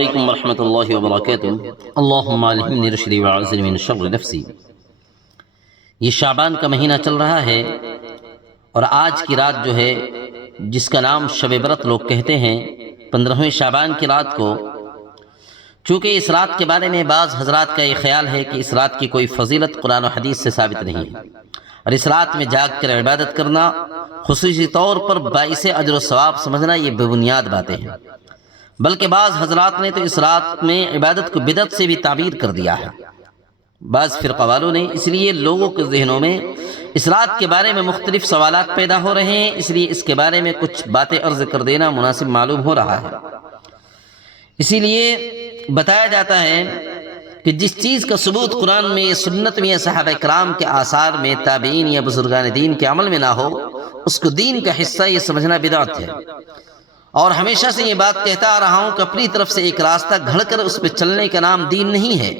علیکم ورحمۃ اللہ وبرکاتہ۔ اللہم الہمنی رشدی وعاذنی من شر نفسی۔ یہ شعبان کا مہینہ چل رہا ہے اور آج کی رات جو ہے جس کا نام شب برت لوگ کہتے ہیں، 15ویں شعبان کی رات کو، چونکہ اس رات کے بارے میں بعض حضرات کا یہ خیال ہے کہ اس رات کی کوئی فضیلت قرآن و حدیث سے ثابت نہیں ہے، اور اس رات میں جاگ کر عبادت کرنا خصوصی طور پر باعث اجر و ثواب سمجھنا یہ بے بنیاد باتیں ہیں، بلکہ بعض حضرات نے تو اس رات میں عبادت کو بدعت سے بھی تعبیر کر دیا ہے۔ بعض فرقہ والوں نے، اس لیے لوگوں کے ذہنوں میں اس رات کے بارے میں مختلف سوالات پیدا ہو رہے ہیں، اس لیے اس کے بارے میں کچھ باتیں عرض کر دینا مناسب معلوم ہو رہا ہے۔ اسی لیے بتایا جاتا ہے کہ جس چیز کا ثبوت قرآن میں، سنت میں یا صحابہ کرام کے آثار میں، تابعین یا بزرگان دین کے عمل میں نہ ہو، اس کو دین کا حصہ یہ سمجھنا بدعت ہے۔ اور ہمیشہ سے یہ بات کہتا آ رہا ہوں کہ اپنی طرف سے ایک راستہ گھڑ کر اس پہ چلنے کا نام دین نہیں ہے،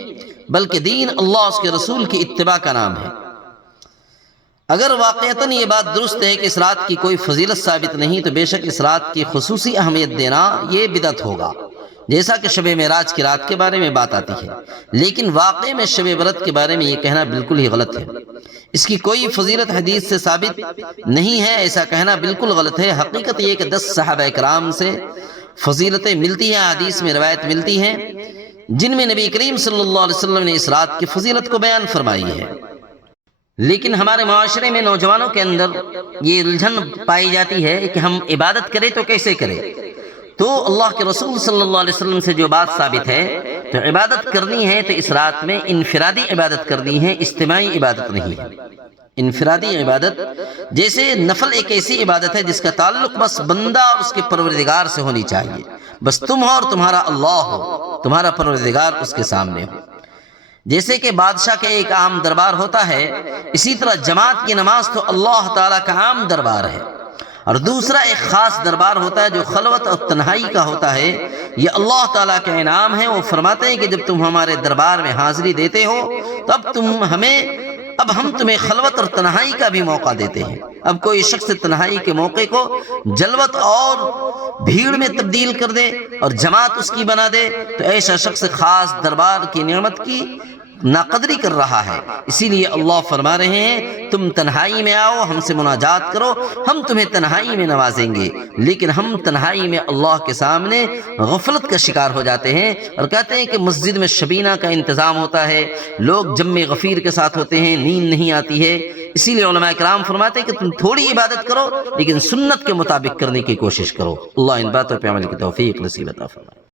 بلکہ دین اللہ اس کے رسول کی اتباع کا نام ہے۔ اگر واقعتاً یہ بات درست ہے کہ اس رات کی کوئی فضیلت ثابت نہیں، تو بے شک اس رات کی خصوصی اہمیت دینا یہ بدعت ہوگا، جیسا کہ شب معراج کی رات کے بارے میں بات آتی ہے۔ لیکن واقع میں شب برت کے بارے میں یہ کہنا بالکل ہی غلط ہے۔ اس کی کوئی فضیلت حدیث سے ثابت نہیں ہے، ایسا کہنا بالکل غلط ہے۔ حقیقت یہ کہ 10 صحابہ کرام سے فضیلتیں ملتی ہیں، حدیث میں روایت ملتی ہیں، جن میں نبی کریم صلی اللہ علیہ وسلم نے اس رات کی فضیلت کو بیان فرمائی ہے۔ لیکن ہمارے معاشرے میں نوجوانوں کے اندر یہ الجھن پائی جاتی ہے کہ ہم عبادت کریں تو کیسے کریں؟ تو اللہ کے رسول صلی اللہ علیہ وسلم سے جو بات ثابت ہے، تو عبادت کرنی ہے تو اس رات میں انفرادی عبادت کرنی ہے، اجتماعی عبادت نہیں ہے۔ انفرادی عبادت جیسے نفل ایک ایسی عبادت ہے جس کا تعلق بس بندہ اور اس کے پروردگار سے ہونی چاہیے، بس تم ہو اور تمہارا اللہ ہو، تمہارا پروردگار اس کے سامنے ہو۔ جیسے کہ بادشاہ کے ایک عام دربار ہوتا ہے، اسی طرح جماعت کی نماز تو اللہ تعالیٰ کا عام دربار ہے، اور دوسرا ایک خاص دربار ہوتا ہے جو خلوت اور تنہائی کا ہوتا ہے۔ یہ اللہ تعالیٰ کا انعام ہے۔ وہ فرماتے ہیں کہ جب تم ہمارے دربار میں حاضری دیتے ہو تو اب ہم تمہیں خلوت اور تنہائی کا بھی موقع دیتے ہیں۔ اب کوئی شخص تنہائی کے موقع کو جلوت اور بھیڑ میں تبدیل کر دے اور جماعت اس کی بنا دے، تو ایسا شخص خاص دربار کی نعمت کی ناقدری کر رہا ہے۔ اسی لیے اللہ فرما رہے ہیں تم تنہائی میں آؤ، ہم سے مناجات کرو، ہم تمہیں تنہائی میں نوازیں گے۔ لیکن ہم تنہائی میں اللہ کے سامنے غفلت کا شکار ہو جاتے ہیں اور کہتے ہیں کہ مسجد میں شبینہ کا انتظام ہوتا ہے، لوگ جمع غفیر کے ساتھ ہوتے ہیں، نیند نہیں آتی ہے۔ اسی لیے علماء کرام فرماتے ہیں کہ تم تھوڑی عبادت کرو لیکن سنت کے مطابق کرنے کی کوشش کرو۔ اللہ ان باتوں پہ عمل کی توفیق نصیب عطا فرمائے۔